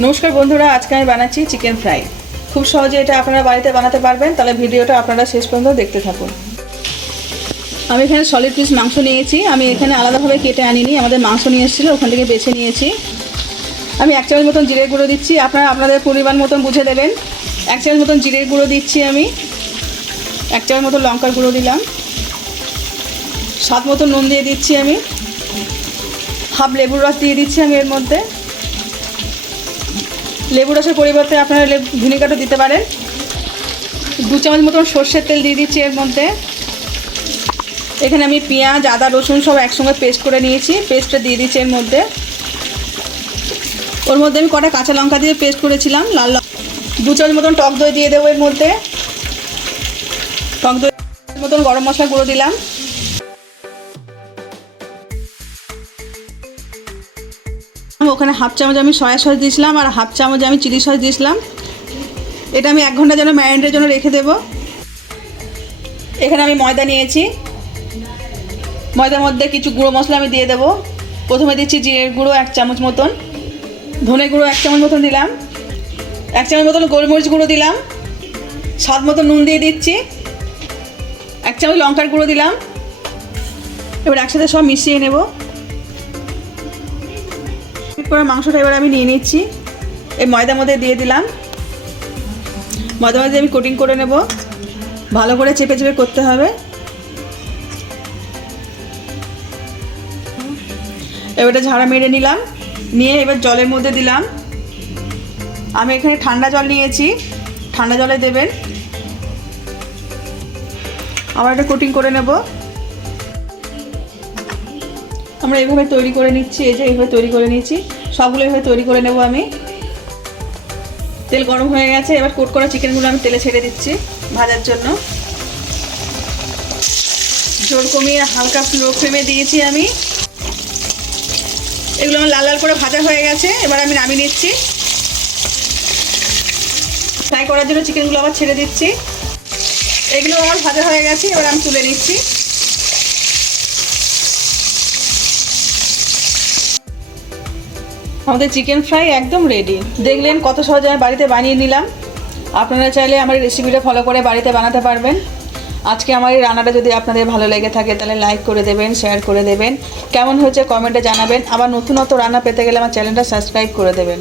নমস্কার বন্ধুরা, আজকে আমি বানাচ্ছি চিকেন ফ্রাই। খুব সহজে এটা আপনারা বাড়িতে বানাতে পারবেন, তাহলে ভিডিওটা আপনারা শেষ পর্যন্ত দেখতে থাকুন। আমি এখানে সলিড পিস মাংস নিয়েছি। আমি এখানে আলাদাভাবে কেটে আনিনি, আমাদের মাংস নিয়ে এসেছিলো, ওখান থেকে বেছে নিয়েছি। আমি 1 চামচ মতন জিরের গুঁড়ো দিচ্ছি, আপনারা আপনাদের পরিমাণ মতন বুঝে দেবেন। 1 চামচ মতন জিরের গুঁড়ো দিচ্ছি আমি। 1 চামচ মতন লঙ্কার গুঁড়ো দিলাম। স্বাদ মতো নুন দিয়ে দিচ্ছি আমি। হাফ লেবুর রস দিয়ে দিচ্ছি আমি এর মধ্যে। লেবু রসের পরিবর্তে আপনারা ভিনেগারও দিতে পারেন। 2 চামচ মতন সর্ষের তেল দিয়ে দিচ্ছি এর মধ্যে। এখানে আমি পেঁয়াজ, আদা, রসুন সব একসঙ্গে পেস্ট করে নিয়েছি, পেস্টটা দিয়ে দিচ্ছি এর মধ্যে। ওর মধ্যে আমি কটা কাঁচা লঙ্কা দিয়ে পেস্ট করেছিলাম, লাল লঙ্কা। 2 চামচ মতন টক দই দিয়ে দেবো এর মধ্যে। টক দই মতন গরম মশলা গুঁড়ো দিলাম। ওখানে হাফ চামচ আমি সয়া সস দিয়েছিলাম আর হাফ চামচ আমি চিলি সস দিয়েছিলাম। এটা আমি 1 ঘন্টার জন্য ম্যারিনেটের জন্য রেখে দেব। এখানে আমি ময়দা নিয়েছি। ময়দার মধ্যে কিছু গুঁড়ো মশলা আমি দিয়ে দেবো। প্রথমে দিচ্ছি জিরের গুঁড়ো 1 চামচ মতন, ধনে গুঁড়ো 1 চামচ মতন দিলাম, 1 চামচ মতন গোলমরিচ গুঁড়ো দিলাম, স্বাদ মতো নুন দিয়ে দিচ্ছি, 1 চামচ লঙ্কার গুঁড়ো দিলাম। এবার একসাথে সব মিশিয়ে নেব। করে মাংসটা এবার আমি নিয়ে নিচ্ছি, এই ময়দার মধ্যে দিয়ে দিলাম। ময়দার মধ্যে আমি কোটিং করে নেব, ভালো করে চেপে চেপে করতে হবে। এবারে ঝাড়া মেরে নিলাম, নিয়ে এবার জলের মধ্যে দিলাম। আমি এখানে ঠান্ডা জল নিয়েছি, ঠান্ডা জলে দেবেন। আবার এটা কোটিং করে নেব। আমরা এইভাবে তৈরি করে নিচ্ছি, এই যে এইভাবে তৈরি করে নিচ্ছি, সবগুলো এইভাবে তৈরি করে নেব আমি। তেল গরম হয়ে গেছে, এবার কোট করা চিকেনগুলো আমি তেলে ছেড়ে দিচ্ছি ভাজার জন্য। জোর কমিয়ে হালকা লো ফ্লেমে দিয়েছি আমি। এগুলো আমার লাল লাল করে ভাজা হয়ে গেছে, এবার আমি নামিয়ে নিচ্ছি। ফ্রাই করার জন্য চিকেনগুলো আবার ছেড়ে দিচ্ছি। এগুলো আমার ভাজা হয়ে গেছে, এবার আমি তুলে নিচ্ছি। আমাদের চিকেন ফ্রাই একদম রেডি। দেখলেন কত সহজে আমি বাড়িতে বানিয়ে নিলাম। আপনারা চাইলে আমার এই রেসিপিটা ফলো করে বাড়িতে বানাতে পারবেন। আজকে আমার এই রান্নাটা যদি আপনাদের ভালো লেগে থাকে তাহলে লাইক করে দেবেন, শেয়ার করে দেবেন। কেমন হয়েছে কমেন্টে জানাবেন। আবার নতুন রান্না পেতে গেলে আমার চ্যানেলটা সাবস্ক্রাইব করে দেবেন।